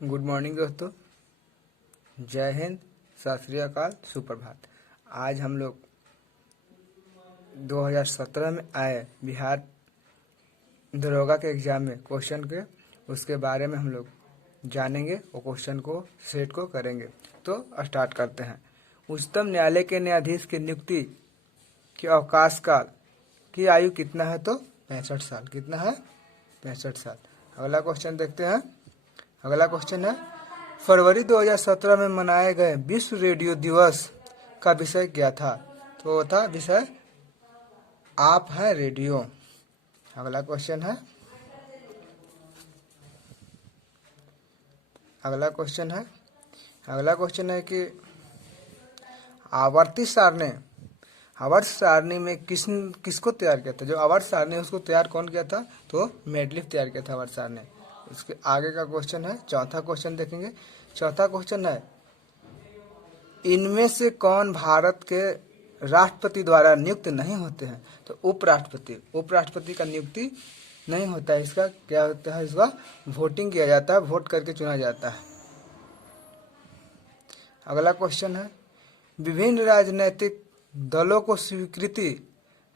Good morning दोस्तों, जय हिंद, सत श्री अकाल, सुप्रभात। आज हम लोग 2017 में आए बिहार दरोगा के एग्जाम में क्वेश्चन के उसके बारे में हम लोग जानेंगे और क्वेश्चन को सेट को करेंगे। तो स्टार्ट करते हैं। उच्चतम न्यायालय के न्यायाधीश की नियुक्ति के अवकाश काल की आयु कितना है? तो 65 साल। कितना है? 65 साल। अगला क्वेश्चन देखते हैं। अगला क्वेश्चन है, फरवरी 2017 में मनाए गए विश्व रेडियो दिवस का विषय क्या था? तो वो था विषय आप है रेडियो। अगला क्वेश्चन है कि आवर्त सारणी में किसको तैयार किया था? जो आवर्त सारणी है उसको तैयार कौन किया था? तो मेडलिफ तैयार किया था आवर्त सारणी। उसके आगे का क्वेश्चन है, चौथा क्वेश्चन देखेंगे। चौथा क्वेश्चन है, इनमें से कौन भारत के राष्ट्रपति द्वारा नियुक्त नहीं होते हैं? तो उपराष्ट्रपति का नियुक्ति नहीं होता है। इसका क्या होता है? इसका वोटिंग किया जाता है, वोट करके चुना जाता है। अगला क्वेश्चन है, विभिन्न राजनीतिक दलों को स्वीकृति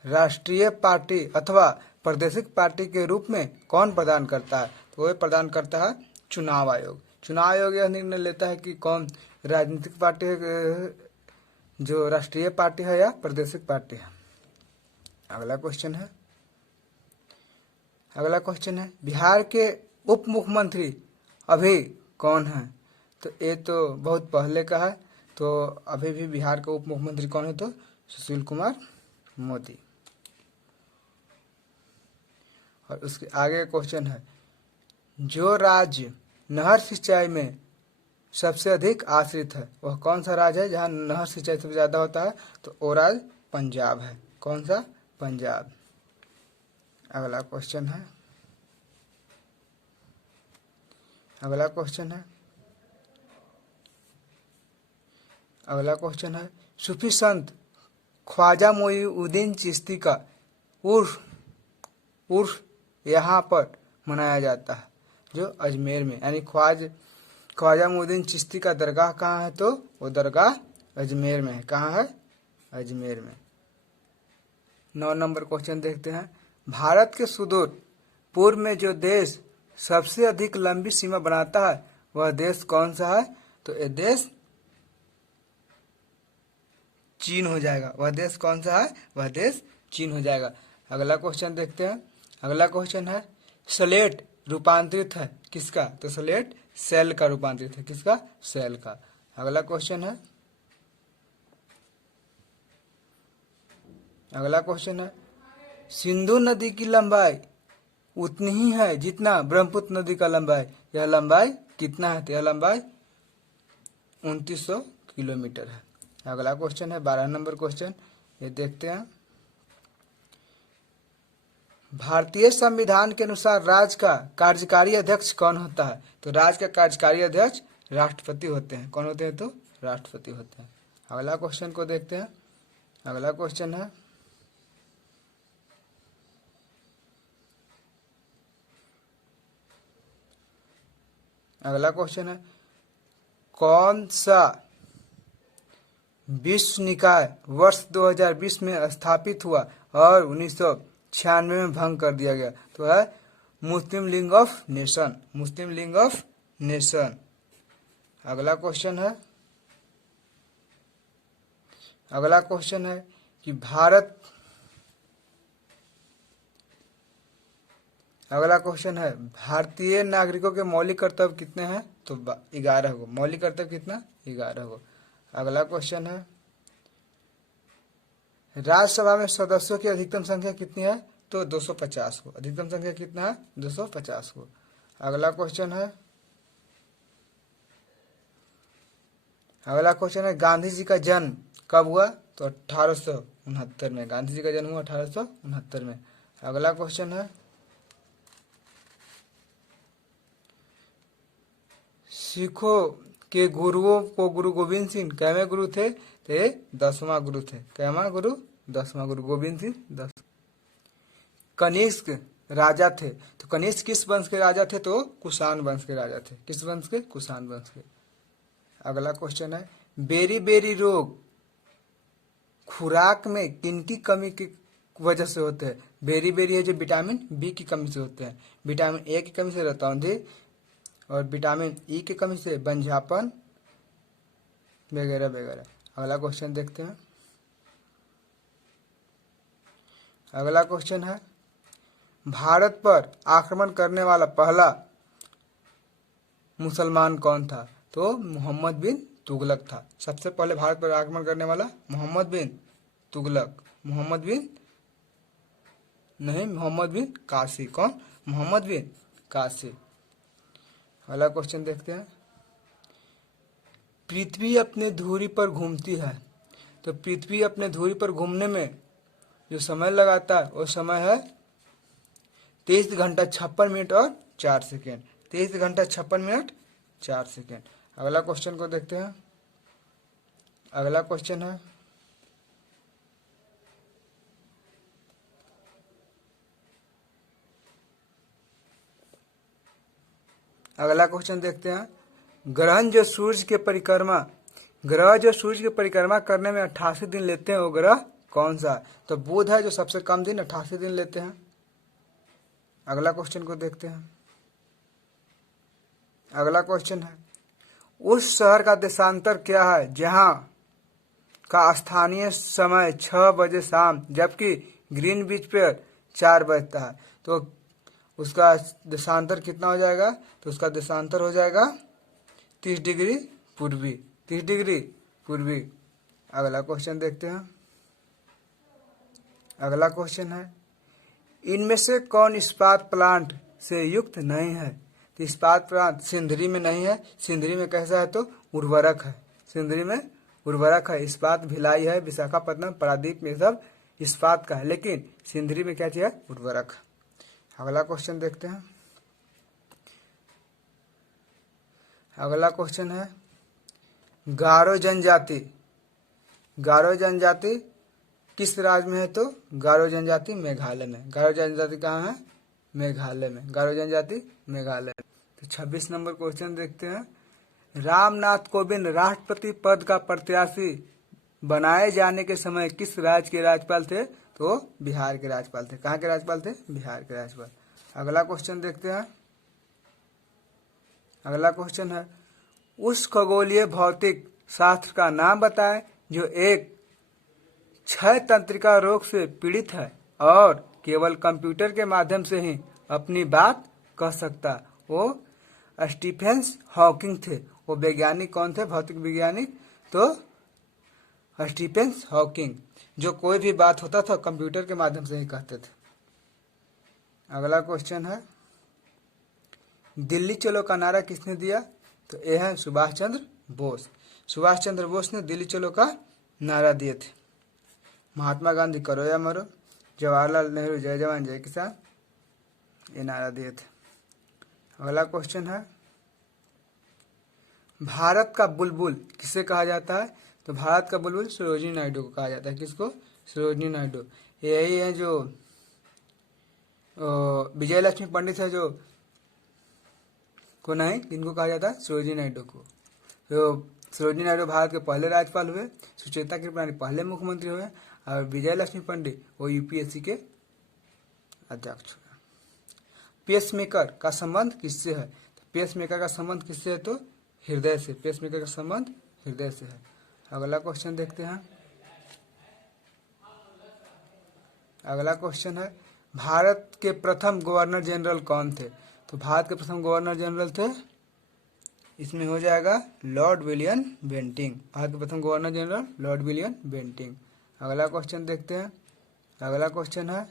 राष्ट्रीय पार्टी अथवा प्रादेशिक पार्टी के रूप में कौन प्रदान करता है? तो वह प्रदान करता है चुनाव आयोग। चुनाव आयोग यह निर्णय लेता है कि कौन राजनीतिक पार्टी है, जो राष्ट्रीय पार्टी है या प्रादेशिक पार्टी है। अगला क्वेश्चन है, बिहार के उप मुख्यमंत्री अभी कौन है? तो ये तो बहुत पहले का है। तो अभी भी बिहार के उप मुख्यमंत्री कौन है? तो सुशील कुमार मोदी। और उसके आगे क्वेश्चन है, जो राज्य नहर सिंचाई में सबसे अधिक आश्रित है वह कौन सा राज्य है जहां नहर सिंचाई सबसे ज्यादा होता है? तो वो राज्य पंजाब है। कौन सा? पंजाब। अगला क्वेश्चन है, सूफी संत ख्वाजा मोइनुद्दीन चिश्ती का उर्फ यहाँ पर मनाया जाता है, जो अजमेर में। यानी ख्वाजा मोइनुद्दीन चिश्ती का दरगाह कहाँ है? तो वो दरगाह अजमेर में है। कहाँ है? अजमेर में। 9 नंबर क्वेश्चन देखते हैं। भारत के सुदूर पूर्व में जो देश सबसे अधिक लंबी सीमा बनाता है वह देश कौन सा है? तो ये देश चीन हो जाएगा। वह देश कौन सा है? वह देश चीन हो जाएगा। अगला क्वेश्चन देखते हैं। अगला क्वेश्चन है, स्लेट रूपांतरित है किसका? तो स्लेट सेल का रूपांतरित है। किसका? सेल का। अगला क्वेश्चन है, सिंधु नदी की लंबाई उतनी ही है जितना ब्रह्मपुत्र नदी का लंबाई। यह लंबाई कितना है? तो यह लंबाई 2900 किलोमीटर है। अगला क्वेश्चन है 12 नंबर क्वेश्चन, ये देखते हैं। भारतीय संविधान के अनुसार राज्य का कार्यकारी अध्यक्ष कौन होता है? तो राज्य का कार्यकारी अध्यक्ष राष्ट्रपति होते हैं। कौन होते हैं? तो राष्ट्रपति होते हैं। अगला क्वेश्चन को देखते हैं। अगला क्वेश्चन है, कौन सा विश्व निकाय वर्ष 2020 में स्थापित हुआ और 1996 में भंग कर दिया गया? तो है मुस्लिम लीग ऑफ नेशन। अगला क्वेश्चन है कि भारतीय नागरिकों के मौलिक कर्तव्य कितने हैं? तो 11 को। मौलिक कर्तव्य कितना? 11 को। अगला क्वेश्चन है, राज्यसभा में सदस्यों की अधिकतम संख्या कितनी है? तो 250 को। अधिकतम संख्या कितना है? 250 को। अगला क्वेश्चन है, गांधी जी का जन्म कब हुआ? तो 1869 में। गांधी जी का जन्म हुआ 1869 में। अगला क्वेश्चन है, सिखों के गुरुओं को गुरु गोविंद सिंह कैवे गुरु थे? तो 10वां गुरु थे। कैवा गुरु? 10वां गुरु गोविंद सिंह 10। कनिष्क राजा थे। तो कनिष्क किस वंश के राजा थे? तो कुषाण वंश के राजा थे। किस वंश के? कुषाण वंश के। अगला क्वेश्चन है, बेरी बेरी रोग खुराक में किनकी कमी की वजह से होते हैं? बेरी बेरी है जो विटामिन बी की कमी से होते हैं, विटामिन ए की कमी से रतौंधी, और विटामिन ई की कमी से बंझापन वगैरह वगैरह। अगला क्वेश्चन देखते हैं। अगला क्वेश्चन है, भारत पर आक्रमण करने वाला पहला मुसलमान कौन था? तो मोहम्मद बिन तुगलक था। सबसे पहले भारत पर आक्रमण करने वाला मोहम्मद बिन तुगलक। मोहम्मद बिन कासी। कौन? मोहम्मद बिन कासी। अगला क्वेश्चन देखते हैं, पृथ्वी अपने धुरी पर घूमती है, तो पृथ्वी अपने धुरी पर घूमने में जो समय लगाता है वो समय है 23 घंटा 56 मिनट और 4 सेकेंड। 23 घंटा 56 मिनट 4 सेकेंड। अगला क्वेश्चन को देखते हैं। अगला क्वेश्चन है, अगला क्वेश्चन देखते हैं, ग्रह जो सूर्य की परिक्रमा करने में 88 दिन लेते हैं, वो ग्रह कौन सा है? तो बुध है जो सबसे कम दिन 88 दिन लेते हैं। अगला क्वेश्चन को देखते हैं। अगला क्वेश्चन है, उस शहर का देशांतर क्या है जहां का स्थानीय समय 6 बजे शाम जबकि ग्रीनविच पर 4 बजता है? तो उसका देशांतर कितना हो जाएगा? तो उसका देशांतर हो जाएगा 30 डिग्री पूर्वी। 30 डिग्री पूर्वी। अगला क्वेश्चन देखते हैं। अगला क्वेश्चन है, इनमें से कौन इस्पात प्लांट से युक्त नहीं है? तो इस्पात प्लांट सिंदरी में नहीं है। सिंदरी में कैसा है? तो उर्वरक है। सिंदरी में उर्वरक है। इस्पात भिलाई है, विशाखापट्टनम, पारादीप में सब इस्पात का है, लेकिन सिंदरी में क्या चीज है? उर्वरक। अगला क्वेश्चन देखते हैं। अगला क्वेश्चन है, गारो जनजाति किस राज्य में है? तो गारो जनजाति मेघालय में। गारो जनजाति कहाँ है? मेघालय में। गारो जनजाति मेघालय। तो 26 नंबर क्वेश्चन देखते हैं, रामनाथ कोविंद राष्ट्रपति पद का प्रत्याशी बनाए जाने के समय किस राज्य के राज्यपाल थे? तो बिहार के राज्यपाल थे। कहाँ के राज्यपाल थे? बिहार के राज्यपाल। अगला क्वेश्चन देखते हैं। अगला क्वेश्चन है, उस खगोलीय भौतिक शास्त्र का नाम बताएं जो एक क्षय तंत्रिका रोग से पीड़ित है और केवल कंप्यूटर के माध्यम से ही अपनी बात कह सकता। वो स्टीफेन हॉकिंग थे। वो वैज्ञानिक कौन थे? भौतिक वैज्ञानिक। तो स्टीफेन हॉकिंग, जो कोई भी बात होता था कंप्यूटर के माध्यम से ही कहते थे। अगला क्वेश्चन है, दिल्ली चलो का नारा किसने दिया? तो ये है सुभाष चंद्र बोस। सुभाष चंद्र बोस ने दिल्ली चलो का नारा दिए थे। महात्मा गांधी करो या मरो, जवाहरलाल नेहरू जय जवान जय किसान, ये नारा दिए थे। अगला क्वेश्चन है, भारत का बुलबुल किसे कहा जाता है? तो भारत का बुलबुल सरोजिनी नायडू को कहा जाता है। किसको? सरोजिनी नायडू। यही है जो विजय लक्ष्मी पंडित है जो को नहीं, इनको कहा जाता है सरोजिनी नायडू को। तो सरोजिनी नायडू भारत के पहले राज्यपाल हुए, सुचेता कृपलानी पहले मुख्यमंत्री हुए, और विजय लक्ष्मी पंडित वो यूपीएससी के अध्यक्ष हुए। पेसमेकर का संबंध किससे है? तो पेसमेकर का संबंध किससे है? तो हृदय से। पेसमेकर का संबंध हृदय से है। अगला क्वेश्चन देखते हैं। अगला क्वेश्चन है, भारत के प्रथम गवर्नर जनरल कौन थे? तो भारत के प्रथम गवर्नर जनरल थे, इसमें हो जाएगा लॉर्ड विलियम बेंटिंक। भारत के प्रथम governor general Lord William Bentinck. अगला क्वेश्चन देखते हैं। अगला क्वेश्चन है,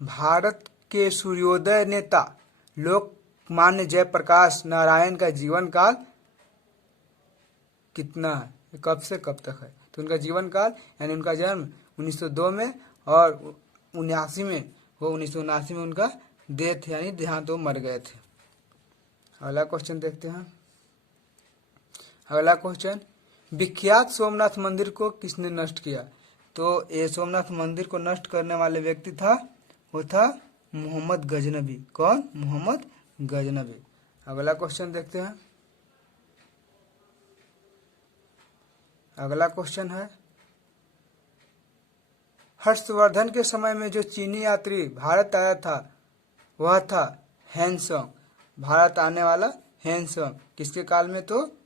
भारत के सूर्योदय नेता लोकमान्य जयप्रकाश नारायण का जीवन काल कितना है? कब से कब तक है? तो उनका जीवन काल यानी उनका जन्म 1902 में और 1979 में, वो 1979 में उनका डेथ यानी देहांत, वो मर गए थे। अगला क्वेश्चन देखते हैं। अगला क्वेश्चन, विख्यात सोमनाथ मंदिर को किसने नष्ट किया? तो ये सोमनाथ मंदिर को नष्ट करने वाले व्यक्ति था, वो था मोहम्मद गजनबी। कौन? मोहम्मद गजनबी। अगला क्वेश्चन देखते हैं। अगला क्वेश्चन है, हर्षवर्धन के समय में जो चीनी यात्री भारत आया था वह था हैंसोंग। भारत आने वाला हैंसोंग किसके काल में? तो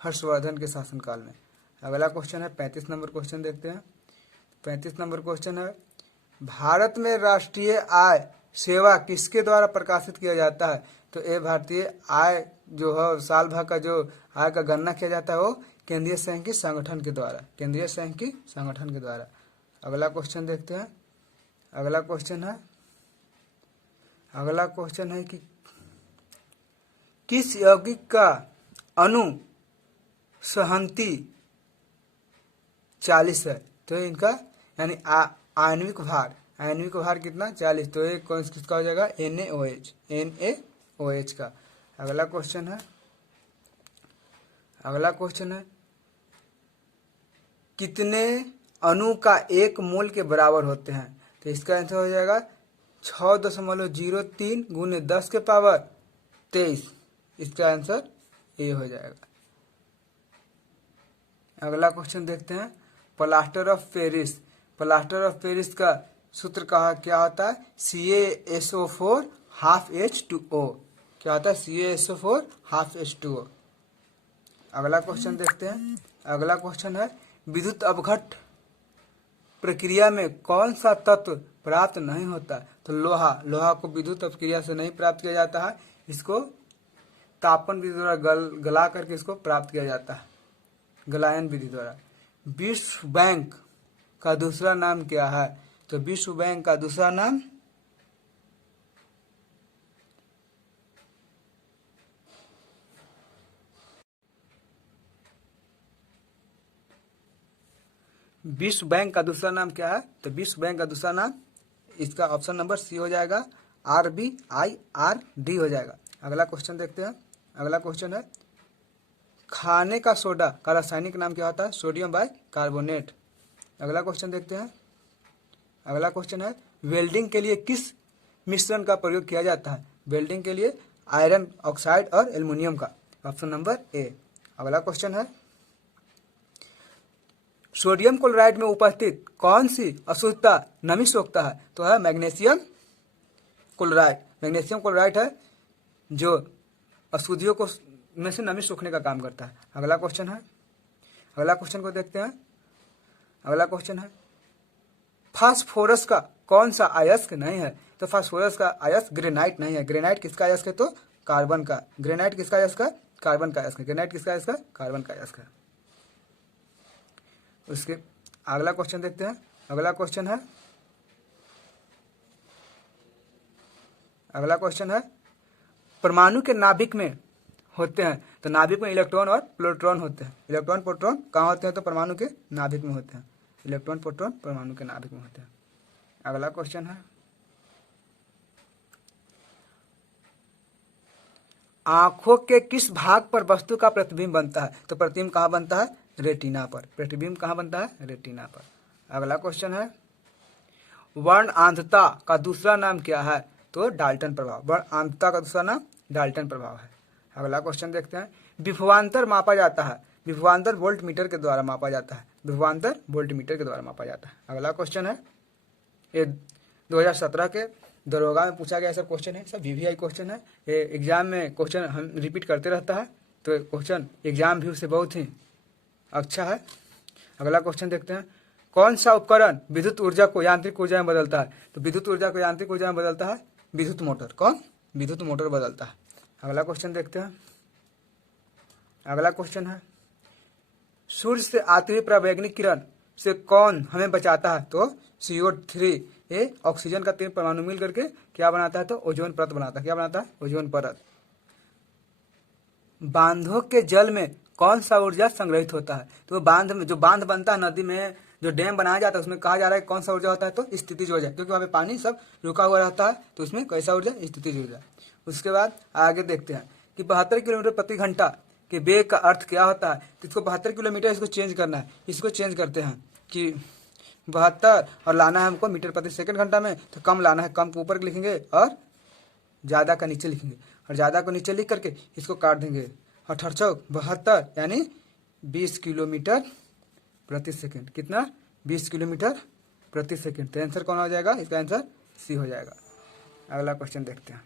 हर्षवर्धन के शासन काल में। अगला क्वेश्चन है 35 नंबर क्वेश्चन देखते हैं। 35 नंबर क्वेश्चन है, भारत में राष्ट्रीय आय सेवा किसके द्वारा प्रकाशित किया जाता है? तो ये भारतीय आय जो है साल भर का जो आय का गणना किया जाता है वो केंद्रीय सांख्यिकी संगठन के द्वारा, केंद्रीय सांख्यिकी संगठन के द्वारा। अगला क्वेश्चन देखते हैं। अगला क्वेश्चन है कि किस यौगिक का अणु सहंती 40 है? तो इनका यानी आणविक भार कितना? 40। तो ये कौन किसका हो जाएगा? NaOH का। अगला क्वेश्चन है कितने अणु का एक मोल के बराबर होते हैं? तो इसका आंसर हो जाएगा 6.03 गुने 10 के पावर 23। इसका आंसर ए हो जाएगा। अगला क्वेश्चन देखते हैं, प्लास्टर ऑफ पेरिस का सूत्र क्या होता है? CaSO4 half H2O। क्या होता है? CaSO4 half H2O। अगला क्वेश्चन देखते हैं। अगला क्वेश्चन है, विद्युत अपघट्ट प्रक्रिया में कौन सा तत्व प्राप्त नहीं होता? तो लोहा को विद्युत अपक्रिया से नहीं प्राप्त किया जाता है। इसको तापन विधि द्वारा गला करके इसको प्राप्त किया जाता है, गलायन विधि द्वारा। विश्व बैंक का दूसरा नाम क्या है? तो विश्व बैंक का दूसरा नाम क्या है? तो विश्व बैंक का दूसरा नाम, इसका ऑप्शन नंबर सी हो जाएगा, RBIRD हो जाएगा। अगला क्वेश्चन देखते हैं। अगला क्वेश्चन है, खाने का सोडा का रासायनिक नाम क्या होता है? Sodium bicarbonate. अगला क्वेश्चन देखते हैं। अगला क्वेश्चन है, वेल्डिंग के लिए किस मिश्रण का प्रयोग किया जाता है? वेल्डिंग के लिए आयरन ऑक्साइड और एल्युमिनियम का। Option number A. अगला क्वेश्चन है, सोडियम क्लोराइड में उपस्थित कौन सी अशुद्धता नमी सोखता है? तो है मैग्नीशियम क्लोराइड। मैग्नीशियम क्लोराइड है जो अशुद्धियों को में से नमी सोखने का काम करता है। अगला क्वेश्चन है, अगला क्वेश्चन को देखते हैं। अगला क्वेश्चन है, फास्फोरस का कौन सा अयस्क नहीं है? तो फास्फोरस का अयस्क ग्रेनाइट नहीं है। ग्रेनाइट किसका अयस्क है? तो कार्बन का। ग्रेनाइट किसका अयस्क है? कार्बन का अयस्क है। ग्रेनाइट किसका अयस्क है? कार्बन का अयस्क है। उसके अगला क्वेश्चन देखते हैं। अगला क्वेश्चन है, परमाणु के नाभिक में होते हैं। तो नाभिक में इलेक्ट्रॉन और प्रोटॉन होते हैं। इलेक्ट्रॉन प्रोटॉन कहाँ होते हैं? तो परमाणु के नाभिक में होते हैं। इलेक्ट्रॉन प्रोटॉन परमाणु के नाभिक में होते हैं। अगला क्वेश्चन है, आंखों के किस भाग पर वस्तु का प्रतिबिंब बनता है? तो प्रतिबिंब कहाँ बनता है? रेटिना पर। प्रतिबिंब कहाँ बनता है? रेटिना पर। अगला क्वेश्चन है, वर्ण आंधता का दूसरा नाम क्या है? तो डाल्टन प्रभाव। वर्ण आंधता का दूसरा नाम डाल्टन प्रभाव है। अगला क्वेश्चन देखते हैं, विभवांतर मापा जाता है। विभवांतर वोल्ट मीटर के द्वारा मापा जाता है। विभवांतर वोल्ट मीटर के द्वारा मापा जाता है। अगला क्वेश्चन है, ये 2017 के दरोगा में पूछा गया सब क्वेश्चन है, सब VVI क्वेश्चन है। ये एग्जाम में क्वेश्चन हम रिपीट करते रहता है, तो क्वेश्चन एग्जाम व्यू से बहुत ही अच्छा है। अगला क्वेश्चन देखते हैं, कौन सा उपकरण विद्युत ऊर्जा को यांत्रिक ऊर्जा में बदलता है? तो विद्युत ऊर्जा को यांत्रिक ऊर्जा में बदलता है विद्युत मोटर। कौन? विद्युत मोटर बदलता है। अगला क्वेश्चन देखते हैं। अगला क्वेश्चन है, सूर्य से आती हुई पराबैंगनी किरण से कौन हमें बचाता है? तो CO3। ये ऑक्सीजन का 3 परमाणु मिल करके क्या बनाता है? तो ओजोन परत बनाता है। क्या बनाता है? ओजोन परत। बांधों के जल में कौन सा ऊर्जा संग्रहित होता है? तो बांध में जो बांध बनता है, नदी में जो डैम बनाया जाता है, उसमें कहा जा रहा है कौन सा ऊर्जा होता है? तो स्थितिज ऊर्जा, क्योंकि वहाँ पे पानी सब रुका हुआ रहता है, तो उसमें कैसा ऊर्जा? स्थितिज ऊर्जा। उसके बाद आगे देखते हैं कि 72 किलोमीटर प्रति घंटा के वेग का अर्थ क्या होता है? तो इसको 72 किलोमीटर इसको चेंज करना है। इसको चेंज करते हैं कि 72 और लाना है हमको मीटर प्रति सेकंड घंटा में, तो कम लाना है, कम को ऊपर लिखेंगे और ज़्यादा का नीचे लिखेंगे, और ज़्यादा को नीचे लिख करके इसको काट देंगे, और 72 यानी 20 किलोमीटर प्रति सेकंड। कितना? 20 किलोमीटर प्रति सेकंड। तो आंसर कौन हो जाएगा? इसका आंसर सी हो जाएगा। अगला क्वेश्चन देखते हैं।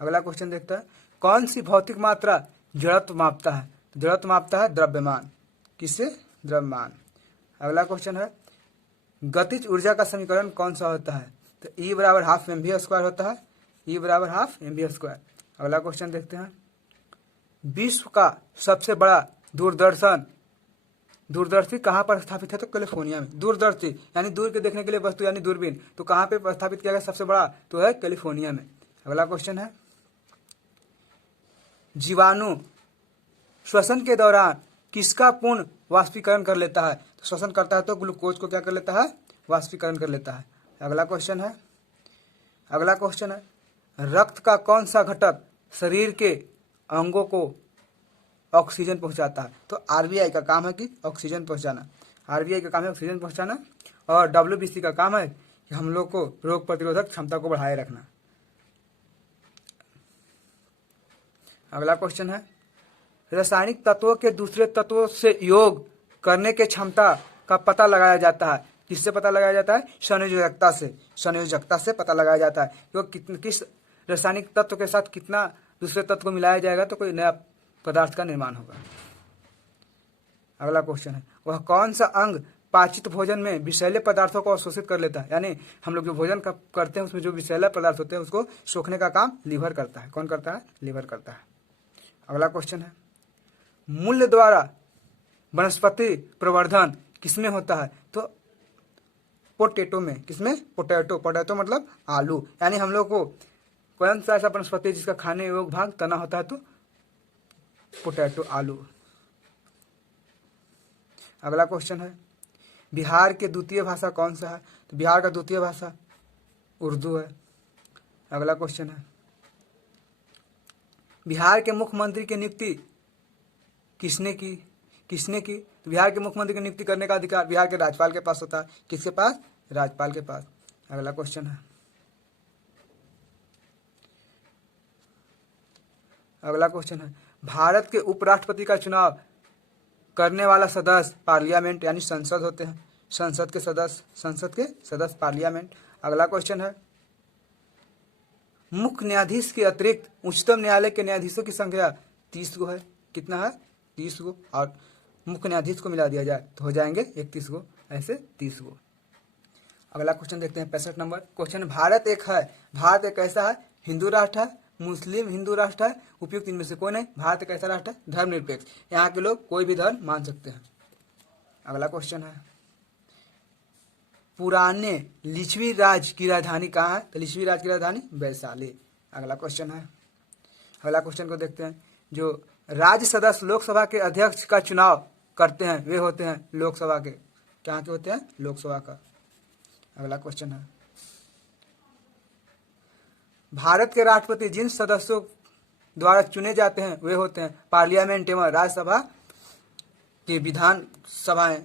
अगला क्वेश्चन देखते हैं, कौन सी भौतिक मात्रा जड़त्व मापता है? तो जड़त्व मापता है द्रव्यमान। किससे? द्रव्यमान। अगला क्वेश्चन है, गतिज ऊर्जा का समीकरण कौन सा होता है? तो E बराबर हाफ mv² होता है। E बराबर हाफ mv²। अगला क्वेश्चन देखते हैं, विश्व का सबसे बड़ा दूरदर्शी कहाँ पर स्थापित है? तो कैलिफोर्निया में। दूरदर्शी यानी दूर के देखने के लिए वस्तु यानी दूरबीन, तो कहाँ पे स्थापित किया गया सबसे बड़ा? तो है कैलिफोर्निया में। अगला क्वेश्चन है, जीवाणु श्वसन के दौरान किसका पूर्ण वाष्पीकरण कर लेता है? तो श्वसन करता है तो ग्लूकोज को क्या कर लेता है? वाष्पीकरण कर लेता है। अगला क्वेश्चन है, रक्त का कौन सा घटक शरीर के अंगों को ऑक्सीजन पहुंचाता है? तो आरबीआई का काम है कि ऑक्सीजन पहुंचाना। आरबीआई का काम है ऑक्सीजन पहुंचाना, और डब्ल्यूबीसी का काम है कि हम लोग को रोग प्रतिरोधक क्षमता को बढ़ाए रखना। अगला क्वेश्चन है, रासायनिक तत्वों के दूसरे तत्वों से योग करने के क्षमता का पता लगाया जाता है। किससे पता लगाया जाता है? संयोजकता से। संयोजकता से पता लगाया जाता है कि किस रासायनिक तत्व के साथ कितना दूसरे तत्व को मिलाया जाएगा तो कोई नया पदार्थ का निर्माण होगा। अगला क्वेश्चन है, वह कौन सा अंग पाचित भोजन में विषैले पदार्थों को अवशोषित कर लेता है? यानी हम लोग जो भोजन करते हैं उसमें जो विषैले पदार्थ होते हैं उसको सोखने का काम लीवर करता है। कौन करता है? लीवर करता है। अगला क्वेश्चन है, मूल्य द्वारा वनस्पति प्रवर्धन किसमें होता है? तो पोटैटो में। किसमें? पोटैटो मतलब आलू। यानी हम लोग को कौन सा ऐसा वनस्पति जिसका खाने योग्य भाग तना होता है? तो पोटैटो, आलू। अगला क्वेश्चन है, बिहार के द्वितीय भाषा कौन सा है? तो बिहार का द्वितीय भाषा उर्दू है। अगला क्वेश्चन है, बिहार के मुख्यमंत्री की नियुक्ति किसने की? तो बिहार के मुख्यमंत्री की नियुक्ति करने का अधिकार बिहार के राज्यपाल के पास होता है। किसके पास? राज्यपाल के पास। अगला क्वेश्चन है, भारत के उपराष्ट्रपति का चुनाव करने वाला सदस्य पार्लियामेंट यानी संसद होते हैं। संसद के सदस्य पार्लियामेंट। अगला क्वेश्चन है, मुख्य न्यायाधीश के अतिरिक्त उच्चतम न्यायालय के न्यायाधीशों की संख्या 30 गो है। कितना है? 30 गो। और मुख्य न्यायाधीश को मिला दिया जाए तो हो जाएंगे 31 गो, ऐसे 30 गो। अगला क्वेश्चन देखते हैं 65 नंबर क्वेश्चन, भारत एक ऐसा है हिंदू राष्ट्र है, मुस्लिम हिंदू राष्ट्र है, उपयुक्त इनमें से कोई नहीं। भारत एक ऐसा राष्ट्र है धर्मनिरपेक्ष, यहाँ के लोग कोई भी धर्म मान सकते हैं। अगला क्वेश्चन है, पुराने लिच्छवी राज की राजधानी कहाँ है? तो लिच्छवी राज की राजधानी वैशाली। अगला क्वेश्चन है, अगला क्वेश्चन को देखते हैं, जो राज्य सदस्य लोकसभा के अध्यक्ष का चुनाव करते हैं वे होते हैं लोकसभा के। कहाँ के होते हैं? लोकसभा का। अगला क्वेश्चन है, भारत के राष्ट्रपति जिन सदस्यों द्वारा चुने जाते हैं वे होते हैं पार्लियामेंट एवं राज्यसभा की विधान सभाएं।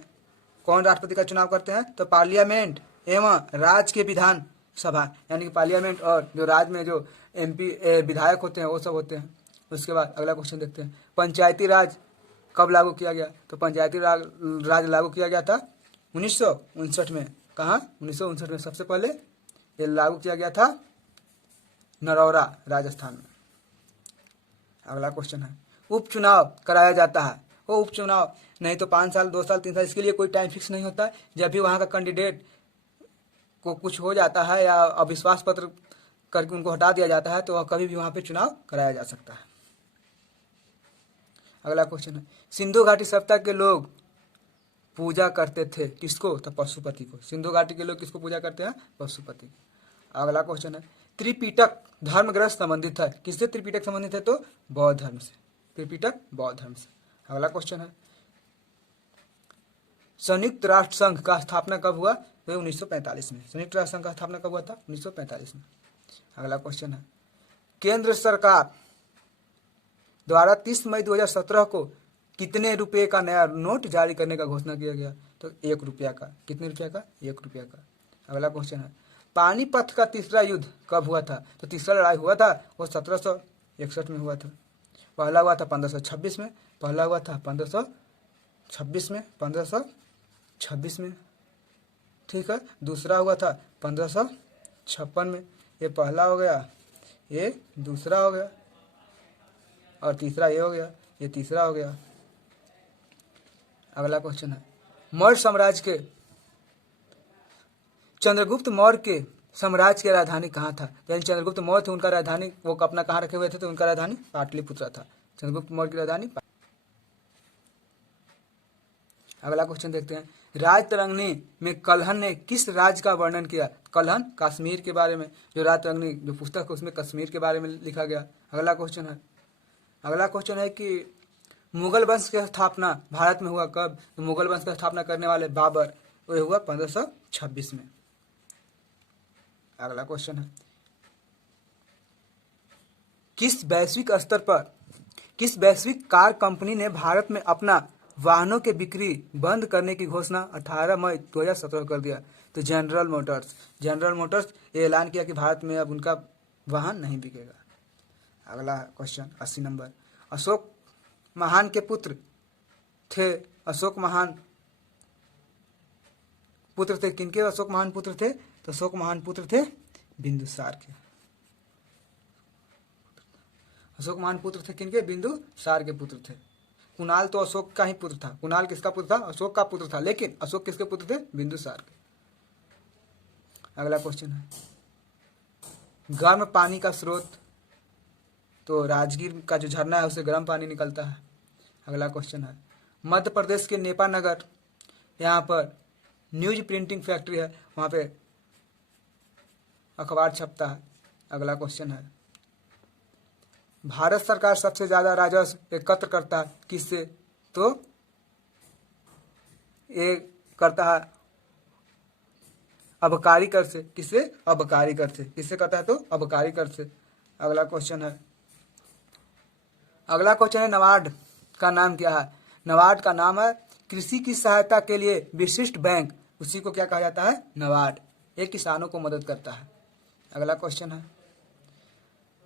कौन राष्ट्रपति का चुनाव करते हैं? तो पार्लियामेंट एवं राज्य के विधान सभा, यानी कि पार्लियामेंट और जो राज्य में जो MP विधायक होते हैं वो सब होते हैं। उसके बाद अगला क्वेश्चन देखते हैं, पंचायती राज कब लागू किया गया? तो पंचायती राज लागू किया गया था 1959 में। कहाँ? 1959 में सबसे पहले ये लागू किया गया था नरौरा, राजस्थान में। अगला क्वेश्चन है, उपचुनाव कराया जाता है। वो उपचुनाव नहीं तो 5 साल, 2 साल, 3 साल, इसके लिए कोई टाइम फिक्स नहीं होता। जब भी वहाँ का कैंडिडेट को कुछ हो जाता है या अविश्वास पत्र करके उनको हटा दिया जाता है तो वह कभी भी वहाँ पे चुनाव कराया जा सकता है। अगला क्वेश्चन है, सिंधु घाटी सभ्यता के लोग पूजा करते थे किसको? तो पशुपति को। सिंधु घाटी के लोग किसको पूजा करते हैं? पशुपति। अगला क्वेश्चन है, त्रिपिटक धर्म ग्रंथ संबंधित है किससे? त्रिपिटक संबंधित है तो बौद्ध धर्म से। त्रिपिटक बौद्ध धर्म से। अगला क्वेश्चन है, संयुक्त राष्ट्र संघ का स्थापना कब हुआ? तो 1945 में। संयुक्त राष्ट्र संघ का स्थापना कब हुआ था? 1945 में। अगला क्वेश्चन है, केंद्र सरकार द्वारा 30 मई 2017 को कितने रुपए का नया नोट जारी करने का घोषणा किया गया? तो 1 रुपया का। कितने रुपया का? 1 रुपया का। अगला क्वेश्चन है पानीपत का तीसरा युद्ध कब हुआ था? तो तीसरा लड़ाई हुआ था वो 1761 में हुआ था। पहला हुआ था 1526 में, पहला हुआ था 1526 में, 1526 में, ठीक है। दूसरा हुआ था 1556 में। ये पहला हो गया, ये दूसरा हो गया, और तीसरा ये हो गया, ये तीसरा हो गया। अगला क्वेश्चन है मौर्य साम्राज्य के चंद्रगुप्त मौर्य के साम्राज्य की राजधानी कहाँ था? यानी चंद्रगुप्त मौर्य थे, उनका राजधानी वो अपना कहाँ रखे हुए थे? तो उनका राजधानी पाटलिपुत्र था। चंद्रगुप्त मौर्य की राजधानी। अगला क्वेश्चन देखते हैं राजतरंगिणी में कल्हण ने किस राज्य का वर्णन किया? कल्हण कश्मीर के बारे में, जो राजतरंगिणी जो पुस्तक है उसमें कश्मीर के बारे में लिखा गया। अगला क्वेश्चन है कि मुगल वंश की स्थापना भारत में हुआ कब? तो मुगल वंश की स्थापना करने वाले बाबर, वो हुआ 1526 में। अगला क्वेश्चन है किस वैश्विक कार कंपनी ने भारत में अपना वाहनों के बिक्री बंद करने की घोषणा 18 मई 2017 कर दिया? तो जनरल मोटर्स ये ऐलान किया कि भारत में अब उनका वाहन नहीं बिकेगा। अगला क्वेश्चन 80 नंबर अशोक महान के पुत्र थे। अशोक महान पुत्र थे किनके? अशोक महान पुत्र थे, तो अशोक महान पुत्र थे बिंदुसार के। अशोक महान पुत्र थे किनके? बिंदुसार के पुत्र थे। कुणाल तो अशोक का ही पुत्र था। कुणाल किसका पुत्र था? अशोक का पुत्र था, लेकिन अशोक किसके पुत्र थे? बिंदुसार के। अगला क्वेश्चन है गर्म पानी का स्रोत, तो राजगीर का जो झरना है उससे गर्म पानी निकलता है। अगला क्वेश्चन है मध्य प्रदेश के नेपा नगर, यहाँ पर न्यूज प्रिंटिंग फैक्ट्री है, वहाँ पे अखबार छपता है। अगला क्वेश्चन है भारत सरकार सबसे ज्यादा राजस्व एकत्र करता है किससे? तो ये करता है अबकारी कर से। किससे? अबकारी कर से। किससे करता है? तो अबकारी कर से। अगला क्वेश्चन है नाबार्ड का नाम क्या है? नाबार्ड का नाम है कृषि की सहायता के लिए विशिष्ट बैंक, उसी को क्या कहा जाता है? नाबार्ड। ये किसानों को मदद करता है। अगला क्वेश्चन है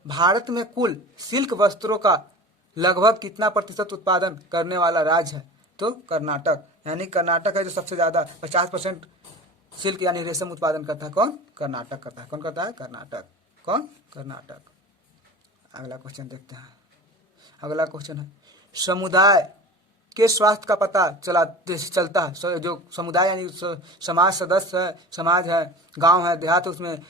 भारत में कुल सिल्क वस्त्रों का लगभग कितना प्रतिशत उत्पादन करने वाला राज्य है? तो कर्नाटक। यानी कर्नाटक है जो सबसे ज्यादा 50% सिल्क यानी रेशम उत्पादन करता है। कौन? कर्नाटक करता है। कौन करता है? कर्नाटक। कौन? कर्नाटक। अगला क्वेश्चन देखते हैं। अगला क्वेश्चन है समुदाय के स्वास्थ्य का पता चलता है, जो समुदाय यानी समाज सदस्य है, समाज है, गांव है, देहात है, उसमें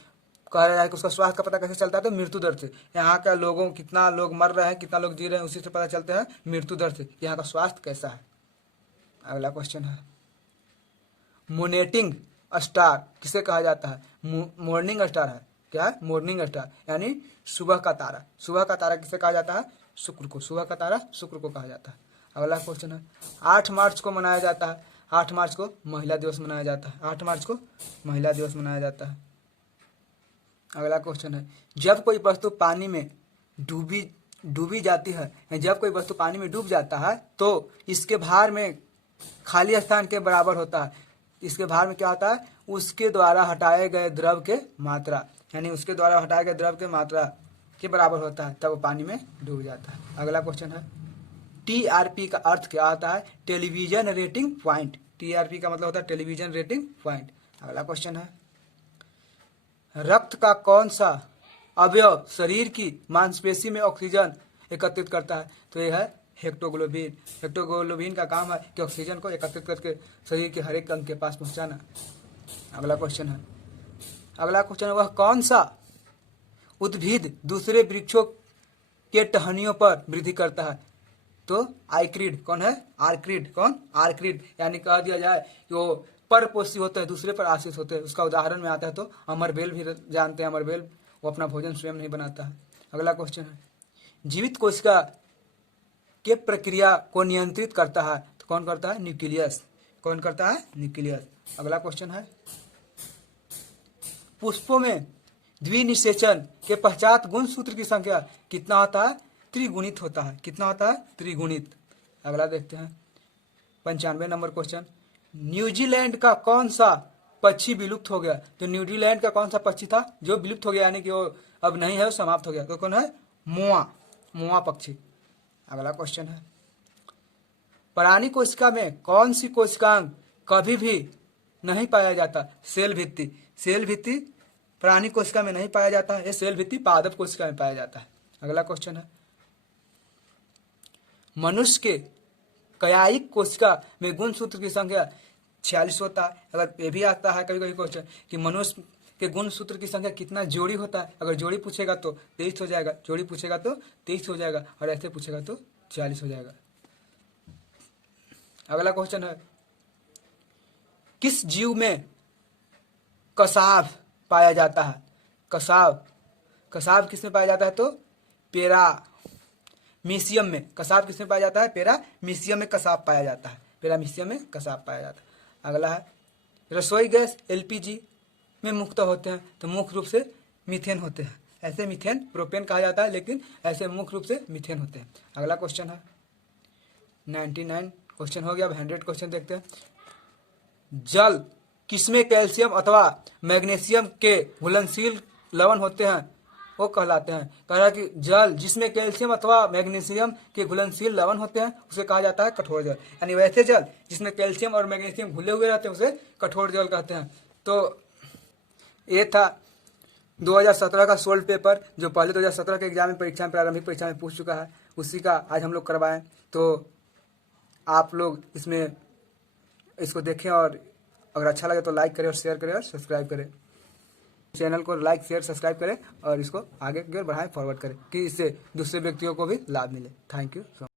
कहा जाए कि उसका स्वास्थ्य का पता कैसे चलता है? तो मृत्यु दर से। यहाँ का लोगों कितना लोग मर रहे हैं, कितना लोग जी रहे हैं, उसी से पता चलता है मृत्यु दर से यहाँ का स्वास्थ्य कैसा है। अगला क्वेश्चन है मॉर्निंग स्टार किसे कहा जाता है? मॉर्निंग स्टार है। क्या है? मॉर्निंग स्टार यानी सुबह का तारा। सुबह का तारा किसे कहा जाता है? शुक्र को। सुबह का तारा शुक्र को कहा जाता है। अगला क्वेश्चन है 8 मार्च को मनाया जाता है, 8 मार्च को महिला दिवस मनाया जाता है, 8 मार्च को महिला दिवस मनाया जाता है। अगला क्वेश्चन है जब कोई वस्तु पानी में डूबी जाती है, जब कोई वस्तु पानी में डूब जाता है तो इसके भार में खाली स्थान के बराबर होता है। इसके भार में क्या होता है? उसके द्वारा हटाए गए द्रव के मात्रा, यानी उसके द्वारा हटाए गए द्रव के मात्रा के बराबर होता है, तब वो पानी में डूब जाता है। अगला क्वेश्चन है टीआरपी का अर्थ क्या होता है? Television rating point. टीआरपी का मतलब होता है टेलीविजन रेटिंग पॉइंट। अगला क्वेश्चन है रक्त का कौन सा अवयव शरीर की मांसपेशी में ऑक्सीजन एकत्रित करता है? तो यह है हेक्टोग्लोबिन। हेक्टोग्लोबिन का काम है कि ऑक्सीजन को एकत्रित करके शरीर के हर एक अंग के पास पहुंचाना। अगला क्वेश्चन है वह कौन सा उद्भिद दूसरे वृक्षों के टहनियों पर वृद्धि करता है? तो आर्किड। कौन है? आर्किड। कौन? आर्किड। यानी कह दिया जाए कि वो परपोषी होते हैं, दूसरे पर आश्रित होते हैं। उसका उदाहरण में आता है तो अमरबेल भी जानते हैं। अमरबेल वो अपना भोजन स्वयं नहीं बनाता है। अगला क्वेश्चन है जीवित कोशिका के प्रक्रिया को नियंत्रित करता है, तो कौन करता है? न्यूक्लियस। कौन करता है? न्यूक्लियस। अगला क्वेश्चन है पुष्पों में द्विनिषेचन के पश्चात गुणसूत्र की संख्या कितना होता है? त्रिगुणित होता है। कितना होता है? त्रिगुणित। अगला देखते हैं 95 नंबर क्वेश्चन न्यूजीलैंड का कौन सा पक्षी विलुप्त हो गया? तो न्यूजीलैंड का कौन सा पक्षी था जो विलुप्त हो गया, यानी कि वो अब नहीं है, वो समाप्त हो गया? तो कौन है? मोआ, मोआ पक्षी। अगला क्वेश्चन है, प्राणी कोशिका में कौन सी कोशिकांग कभी भी नहीं पाया जाता? सेल भित्ति। सेल भित्ति प्राणी कोशिका में नहीं पाया जाता है, सेल भित्ति पादप कोशिका में पाया जाता है। अगला क्वेश्चन है, मनुष्य के कायिक कोशिका में गुणसूत्र की संख्या 46 होता है। अगर ये भी आता है कभी कभी क्वेश्चन कि मनुष्य के गुणसूत्र की संख्या कितना जोड़ी होता है, अगर जोड़ी पूछेगा तो 23 हो जाएगा, जोड़ी पूछेगा तो 23 हो जाएगा, और ऐसे पूछेगा तो 46 हो जाएगा। अगला क्वेश्चन है, किस जीव में कसाव पाया जाता है? कसाव, कसाव किस में पाया जाता है? तो पैरामीशियम में। कसाव किस में पाया जाता है? पैरामीशियम में कसाव पाया जाता है, पैरामीशियम में कसाव पाया जाता है। अगला है, रसोई गैस एलपीजी में मुक्त होते हैं, तो मुख्य रूप से मीथेन होते हैं। ऐसे मीथेन प्रोपेन कहा जाता है, लेकिन ऐसे मुख्य रूप से मीथेन होते हैं। अगला क्वेश्चन है, 99 क्वेश्चन हो गया। अब 100 क्वेश्चन देखते हैं। जल किसमें कैल्शियम अथवा मैग्नीशियम के घुलनशील लवण होते हैं? वो कहलाते हैं, कह रहा है कि जल जिसमें कैल्शियम अथवा मैग्नीशियम के घुलनशील लवण होते हैं उसे कहा जाता है कठोर जल। यानी वैसे जल जिसमें कैल्शियम और मैग्नीशियम घुले हुए रहते हैं उसे कठोर जल कहते हैं। तो ये था 2017 का सोल्व पेपर, जो पहले 2017 के एग्जाम में परीक्षा में प्रारंभिक परीक्षा में पूछ चुका है, उसी का आज हम लोग करवाएं। तो आप लोग इसको देखें, और अगर अच्छा लगे तो लाइक करें और शेयर करें और सब्सक्राइब करें। चैनल को लाइक शेयर सब्सक्राइब करें और इसको आगे की ओर बढ़ाएं, फॉरवर्ड करें कि इससे दूसरे व्यक्तियों को भी लाभ मिले। Thank you.